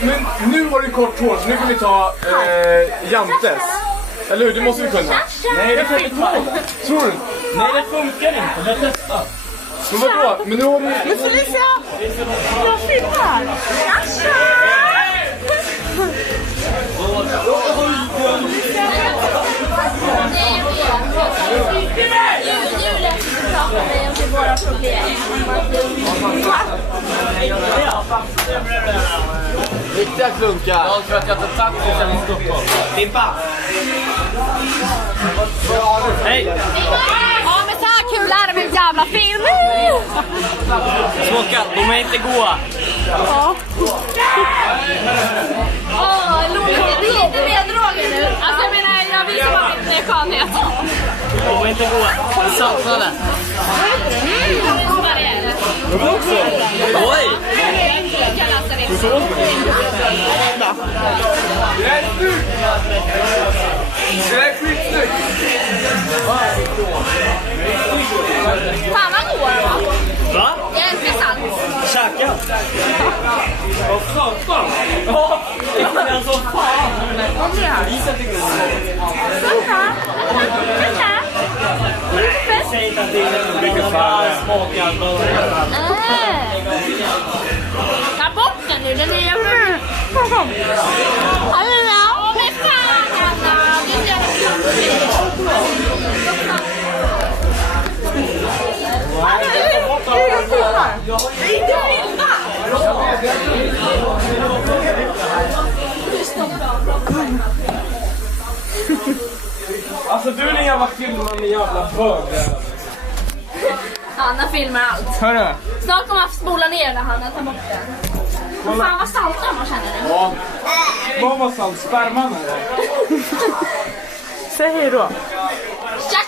Men nu har du kort hår, så nu kan vi ta Jantes. Eller hur? Det måste vi kunna. Nej, det kan vi inte. Tror du? Nej, det funkar inte. Jag testar. Men vadå? Men nu har du... Men Felicia, jag filmar. Jaså! Julen pratar vi om våra problem. Riktiga klunkar. Jag tror att jag tar taxi sen i Stockholm. Timpa! Hej! Ja, men så här kul är det med en jävla film. Småkatt, de är inte goa. Ja. Det är lite mer droger nu. Alltså jag menar, jag visar bara lite skönhet. De är inte goa. Jag saknar det. Oj! Det är skitsnyggt! Fan vad goda de var. Va? Jag är intressant. Käka? Vad satan? Ja, det är så fan. Säg inte att det är mycket smakar. Ta bort den nu, den är ju... Hallå, men fan Hanna, det är Alltså du är en jävla filmande jävla bög. Hanna filmar allt. Hörru. Snart kommer jag spola ner den, Hanna, ta bort den. Men fan vad salta man känner nu. Ja. Vad var salt? Sperman eller? Säg hej då. Tja